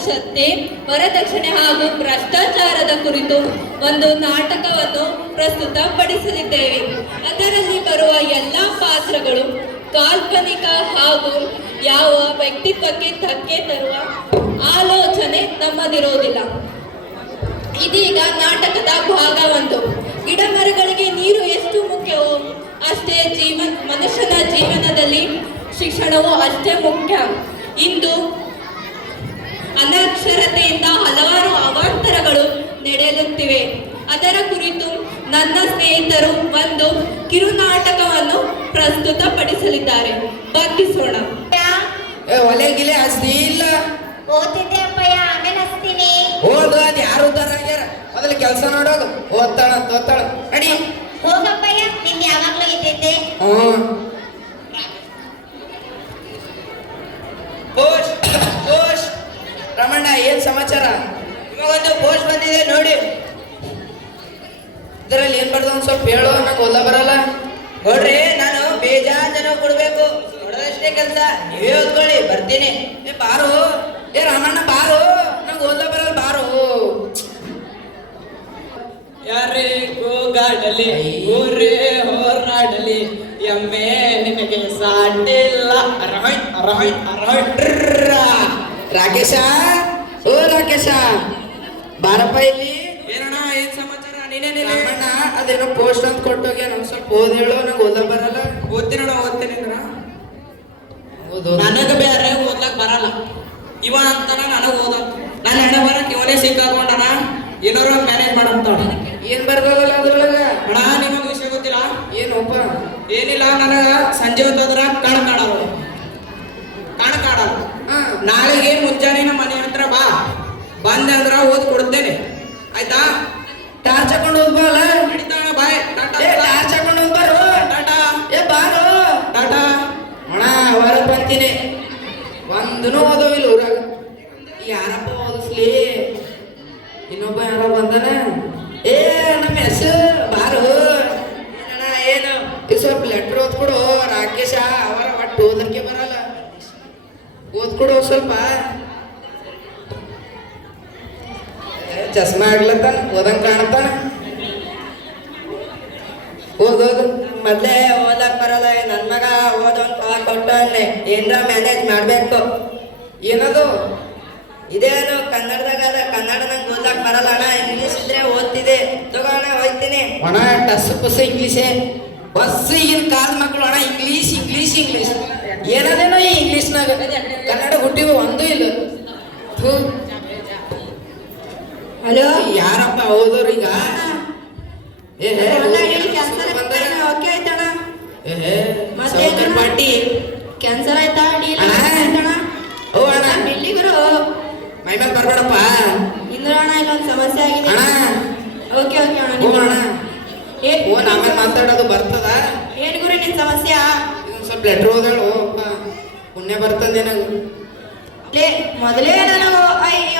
ಅಸ್ಪೃಶ್ಯತೆ, ವರದಕ್ಷಿಣೆ ಹಾಗೂ ಭ್ರಷ್ಟಾಚಾರದ ಕುರಿತು ಒಂದು ನಾಟಕವನ್ನು ಪ್ರಸ್ತುತಪಡಿಸಲಿದ್ದೇವೆ. ಅದರಲ್ಲಿ ಬರುವ ಎಲ್ಲ ಪಾತ್ರಗಳು ಕಾಲ್ಪನಿಕ ಹಾಗೂ ಯಾವ ವ್ಯಕ್ತಿತ್ವಕ್ಕೆ ಧಕ್ಕೆ ತರುವ ಆಲೋಚನೆ ನಮ್ಮದಿರೋದಿಲ್ಲ. ಇದೀಗ ನಾಟಕದ ಭಾಗ 1. ಗಿಡ ಮರಗಳಿಗೆ ನೀರು ಎಷ್ಟು ಮುಖ್ಯವೋ ಅಷ್ಟೇ ಮನುಷ್ಯನ ಜೀವನದಲ್ಲಿ ಶಿಕ್ಷಣವು ಅಷ್ಟೇ ಮುಖ್ಯ. ಇಂದು ಅನಕ್ಷರತೆಯಿಂದ ಹಲವಾರು ಅವಾಂತರಗಳು ನಡೆಯುತ್ತಿವೆ. ಅದರ ಕುರಿತು ನನ್ನ ಸ್ನೇಹಿತರು ಒಂದು ಕಿರುನಾಟಕವನ್ನು ಪ್ರಸ್ತುತಪಡಿಸಲಿದ್ದಾರೆ. ಬಗ್ಗಿಸೋಣ. ಒಲೆಗಿಲೆ ಹಸ್ತಿ ಇಲ್ಲ. ಓದ್ತಿದ್ದೆ ಅಪ್ಪಯ್ಯ, ಆಮೇಲೆ ಹಸ್ತೀನಿ. ಓದು, ಅದು ಯಾರು ಉದ್ದಾರ ಆಗ್ಯಾರ? ಮೊದಲು ಕೆಲಸ ನೋಡೋದು. ಓದ್ತಾಳ ನಡಿ. ಹೋಗಪ್ಪಯ್ಯ, ನಿಂಗೆ ಯಾವಾಗ್ಲೂ ಇದ್ದಿದ್ದೆ. ಪೋಸ್ಟ್ ರಮಣ್ಣ, ಏನ್ ಸಮಾಚಾರ? ಇವಾಗೊಂದು ಪೋಸ್ಟ್ ಬಂದಿದೆ ನೋಡಿ. ಇದರಲ್ಲಿ ಏನ್ ಬರ್ದು ಒಂದ್ ಸ್ವಲ್ಪ ಹೇಳು, ನಂಗೆ ಓದ ಬರಲ್ಲ. ನೋಡ್ರಿ, ನಾನು ಬೇಜಾನ್ ಜನ ಕೊಡ್ಬೇಕು, ನೋಡೋದಷ್ಟೇ ಕೆಲಸ. ನೀವೇ ಓದ್ಕೊಳ್ಳಿ, ಬರ್ತೀನಿ. ಬಾರು, ರಾಮಣ್ಣ ಬಾರು, ನಂಗೆ ಓದ ಬರಲ್ಲ, ಬಾರು. ಯಾರೇ ಕೂಗಾಡಲಿ, ಊರೇ ಹೋರಾಡಲಿ, ಎಮ್ಮೆ ನಿನಗೆ ಸಾಟಿಲ್ಲ. ರಾಕೇಶ, ಓ ರಾಕೇಶ, ಬಾರಪ್ಪ ಇಲ್ಲಿ. ಏನಣ್ಣ, ಏನ್ ಸಮಾಚಾರ? ನೀನೇನಿಲ್ಲ. ರಾಮಣ್ಣ, ಅದೇನೋ ಪೋಸ್ಟ್ ಅಂತ ಕೊಟ್ಟೋಗ್ಯ, ನಮ್ಗೆ ಸ್ವಲ್ಪ ಓದ್ ಹೇಳು, ನಂಗೆ ಓದ ಬರಲ್ಲ. ಓದ್ತೀನಣ್ಣ, ಓದ್ತೀನಿ ಅಂದ್ರ ಓದು. ನನಗ ಬೇರೆ ಓದ್ಲಕ್ ಬರಲ್ಲ. ಇವ ಅಂತಾನ ನನಗ ಓದ. ನನ್ನ ಹೆಣ ಬರಕ್ ಇವನೇ ಸಿಕ್ಕಾಕೊಂಡಣ. ಏನೋರು ಮ್ಯಾನೇಜ್ ಮಾಡಂತಾವ. ಏನ್ ಬರ್ದಲ್ಲ ಅದ್ರೊಳಗ? ಅಣ್ಣ, ನಿಮಗ್ ವಿಷಯ ಗೊತ್ತಿಲ್ಲ? ಏನಪ್ಪ? ಏನಿಲ್ಲ, ನನಗ ಸಂಜೆ ಹೊತ್ತದ್ರ ಕಣ್ ಕಾಡಲ್ಲ. ನಾಳೆಗೆ ಮುಂಜಾನೆ ನಮ್ಮ ಮನೆ ಹತ್ರ ಬಾ. ಬಂದೆ ಅಂದ್ರ ಓದ್ ಕೊಡ್ತೇನೆ, ಆಯ್ತಾ? ಟಾರ್ಚ್ ಹಾಕೊಂಡು ಹೋಗ್ಬಾಲ. ನಡೀತಾಳ, ಬಾಯ್. ಟಾರ್ಚ್ ಹಾಕೊಂಡು ಹೋಗ್ಬಾರು. ಟಾಟಾ. ಬಾರು ಟಾಟಾ. ಅಣ್ಣ, ಹೊರ ಬರ್ತೀನಿ. ಒಂದೂ ಓದೋವಿಲ್ಲ ಊರಾಗ. ಯಾರಪ್ಪ ಓದಿಸ್ಲಿ? ಇನ್ನೊಬ್ಬ ಯಾರೋ ಬಂದಾನ. ನಮ್ಮ ಹೆಸರು ಬಾರು. ಅಣ್ಣ, ಏನು ಸ್ವಲ್ಪ ಲೆಟ್ರ್ ಓದ್ಕೊಡು. ರಾಕೇಶ ಅವರ ಒಟ್ಟು ಓದಲಿಕ್ಕೆ ಬರಲ್ಲ, ಓದ್ಕೊಡು ಸ್ವಲ್ಪ. ಚಸ್ಮಾ ಆಗ್ಲತ್ತಾನ, ಓದಂಗ್ ಕಾಣತಾನ. ಓದೋದು ಮೊದ್ಲೇ ಓದಕ್ ಬರಲ್ಲ. ನನ್ ಮಗ ಓದೋನ್ ಕೊಟ್ಟನೆ, ಏನ್ರ ಮ್ಯಾನೇಜ್ ಮಾಡ್ಬೇಕು. ಏನದು? ಇದೇನು ಕನ್ನಡದಾಗ ಅದ. ಕನ್ನಡ ನಂಗೆ ಓದಕ್ ಬರಲ್ಲ ಅಣ್ಣ. ಇಂಗ್ಲೀಷ್ ಇದ್ರೆ ಓದ್ತಿದೆ. ತಗೋಣ, ಹೋಯ್ತೀನಿ. ಅಣ್ಣ, ಟಸ್ ಪಸ್ ಇಂಗ್ಲೀಷೇ ಬಸ್. ಈಗಿನ ಕಾಲದ ಮಕ್ಕಳು ಅಣ್ಣ ಇಂಗ್ಲೀಷ್ ಇಂಗ್ಲೀಷ್ ಇಂಗ್ಲೀಷ್ ಏನದೇನೋ ಈ ಇಂಗ್ಲೀಷ್ನಾಗ. ಕನ್ನಡ ಹುಟ್ಟಿವ ಒಂದೂ ಇಲ್ಲ. ಹಲೋ, ಯಾರಪ್ಪ ಓದೋರೀಗ? ಪಾರ್ಟಿ ಕ್ಯಾನ್ಸರ್ ಆಯ್ತಾ? ಓ ಅಣ್ಣ, ಇಲ್ಲಿಗರು ಮೈ ಮೇಲೆ ಬರ್ಬೇಡಪ್ಪ. ಇಂದ್ರ ಅಣ್ಣ, ಇಲ್ಲೊಂದು ಸಮಸ್ಯೆ ಆಗಿದೆ. ಅಣ್ಣ, ಓಕೆ ಓಕೆ ಅಣ್ಣ. ಓ ಅಣ್ಣ, ಓ ಆಮೇಲೆ ಮಾತಾಡೋದು ಬರ್ತದ. ಏನ್ ಗುರು ನಿನ್ ಸಮಸ್ಯೆ? ಇದೊಂದು ಸ್ವಲ್ಪ ಲೆಟ್ರ್ ಓದಾಳು, ಪುಣ್ಯ ಬರ್ತದೆ ನಂಗೆ. ಮೊದಲೇ ನಾನು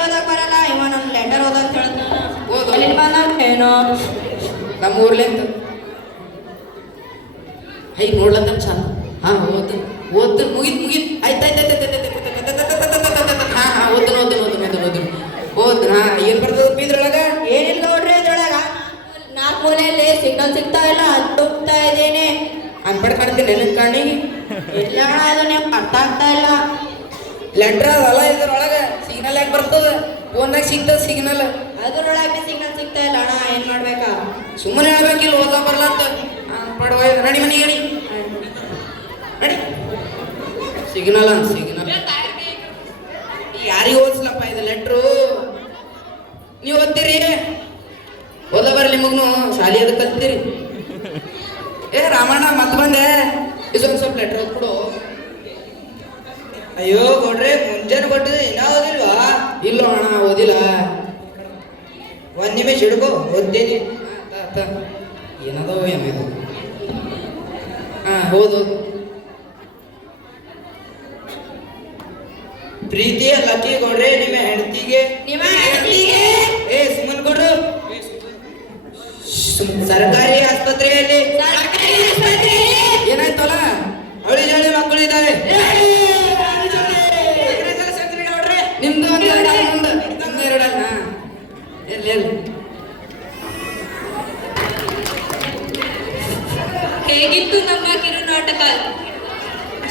ಓದಕ್ ಬರಲ್ಲ, ಇವ ನಮ್ ಲೆಟರ್ ಓದ ಅಂತ ಹೇಳ್ತಾನ. ಓದು. ಅಲ್ಲಿ ಬಂದ ಏನೋ ನಮ್ಮ ಊರ್ಲಿಂದ ಹೈ ನೋಡ್ಲತ್ತ ಚಂದ. ಹಾ, ಓದ್ ಓದ್ ಮುಗಿತ್ ಆಯ್ತಾಯ್ತಾಯ್ತು. ಹಾ ಹಾ, ಓದ್. ಹಾ, ಏನ್ ಬರ್ತದ ಇದ್ರೊಳಗ? ಏನಿಲ್ಲ ನೋಡ್ರಿ, ಇದ್ರೊಳಗ 4 ಮೂಲೆಯಲ್ಲಿ ಸಿಗ್ನಲ್ ಸಿಗ್ತಾ ಇಲ್ಲ, ಅದು ಹೋಗ್ತಾ ಇದ್ದೇನೆ. ಅನ್ಪಡ್ ಕಾಣ್ತೀನಿ ನೆನಕ್ ಕಣ್ಣಿಗೆ. ಇಲ್ಲ ಅಣ್ಣ, ಅದು ನೀವು ಅರ್ಥ ಆಗ್ತಾ ಇಲ್ಲ. ಲೆಟ್ರ್ ಅದಲ್ಲ ಇದ್ರೊಳಗ. ಸಿಗ್ನಲ್ ಯಾಕೆ ಬರ್ತದ? ಫೋನ್ನಾಗ ಸಿಗ್ತದ ಸಿಗ್ನಲ್. ಅದ್ರೊಳಗೆ ಸಿಗ್ನಲ್ ಸಿಗ್ತಾ ಇಲ್ಲ ಅಣ್ಣ, ಏನ್ ಮಾಡ್ಬೇಕಾ? ಸುಮ್ಮನೆ ಹೇಳ್ಬೇಕಿಲ್ಲ, ಓದ ಬರಲ್ಲ ಅಂತ. ಅನ್ಪಡ್ ನಡಿ ಮನೆಗೆ ನಡಿ. ಸಿಗ್ನಲ್ ಅಂತ ಸಿಗ್ನಲ್ ಯಾರಿಗೆ ಓದಿಸ್ಲಪ್ಪ ಇದು ಲೆಟ್ರು? ನೀವು ಓದ್ತೀರಿ? ಓದ ಬರಲಿ ನಿಮಗ್ನು ಶಾಲೆ ಅದು ಕಲ್ತೀರಿ. ರಾಮಣ್ಣ, ಮತ್ ಬಂದೆ. ಇದೊಂದು ಸ್ವಲ್ಪ ಲೆಟ್ರ್ ಓದ್ಕೊಡು. ಅಯ್ಯೋ ಕೊಡ್ರಿ, ಮುಂಜಾನೆ ಕೊಟ್ಟಿದ್ರೆ ಇನ್ನ ಓದಿಲ್ವಾ? ಇಲ್ಲ ಅಣ್ಣ, ಓದಿಲ್ಲ. 1 ನಿಮಿಷ ಹಿಡ್ಕೋ, ಓದ್ತೀನಿ. ಏನದೋ ಏನಿದು. ಹಾ, ಓದು. ಪ್ರೀತಿಯ ಲಕ್ಕಿ ಕೊಡ್ರಿ ನಿಮ್ಮ ಹೆಂಡತಿಗೆ. ಸುಮ್ಮನ್ ಕೊಡ್ರು. ಸರ್ಕಾರಿ ಆಸ್ಪತ್ರೆಯಲ್ಲಿ ಏನಾಯ್ತಲ್ಲ? ಅವಳಿ ಜಳಿ ಮಕ್ಕಳು ಇದ್ದಾರೆ. ನಿಮ್ದು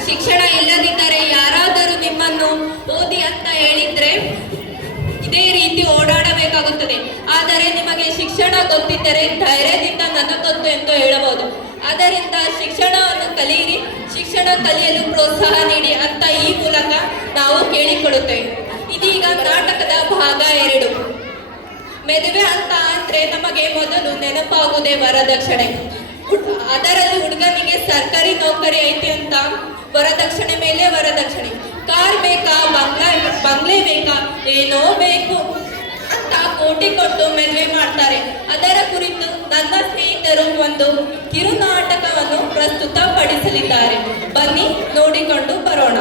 ಶಿಕ್ಷಣ ಇಲ್ಲದಿದ್ದರೆ ಯಾರಾದರೂ ನಿಮ್ಮನ್ನು ಓದಿ ಅಂತ ಹೇಳಿದ್ರೆ ಇದೇ ರೀತಿ ಓಡಾಡಬೇಕಾಗುತ್ತದೆ. ಆದರೆ ನಿಮಗೆ ಶಿಕ್ಷಣ ಗೊತ್ತಿದ್ದರೆ ಧೈರ್ಯದಿಂದ ನನಗೆ ಗೊತ್ತು ಎಂದು ಹೇಳಬಹುದು. ಆದ್ದರಿಂದ ಶಿಕ್ಷಣವನ್ನು ಕಲಿಯಿರಿ, ಶಿಕ್ಷಣ ಕಲಿಯಲು ಪ್ರೋತ್ಸಾಹ ನೀಡಿ ಅಂತ ಈ ಮೂಲಕ ನಾವು ಕೇಳಿಕೊಡುತ್ತೇವೆ. ಇದೀಗ ನಾಟಕದ ಭಾಗ 2. ಮದುವೆ ಅಂತ ಅಂದ್ರೆ ನಮಗೆ ಮೊದಲು ನೆನಪಾಗುವುದೇ ವರದಕ್ಷಿಣೆ. ಅದರಲ್ಲಿ ಹುಡುಗನಿಗೆ ಸರ್ಕಾರಿ ನೌಕರಿ ಐತಿ ಅಂತ ವರದಕ್ಷಿಣೆ ಮೇಲೆ ವರದಕ್ಷಿಣೆ. ಕಾರ್ ಬೇಕಾ, ಬಂಗ್ಲೆ ಬೇಕಾ, ಏನೋ ಬೇಕು ಅಂತ ಕೋಟಿ ಕೊಟ್ಟು ಮದುವೆ ಮಾಡ್ತಾರೆ. ಅದರ ಕುರಿತು ನನ್ನ ಸ್ನೇಹಿತರು ಒಂದು ಕಿರುನಾಟಕವನ್ನು ಪ್ರಸ್ತುತಪಡಿಸಲಿದ್ದಾರೆ. ಬನ್ನಿ ನೋಡಿಕೊಂಡು ಬರೋಣ.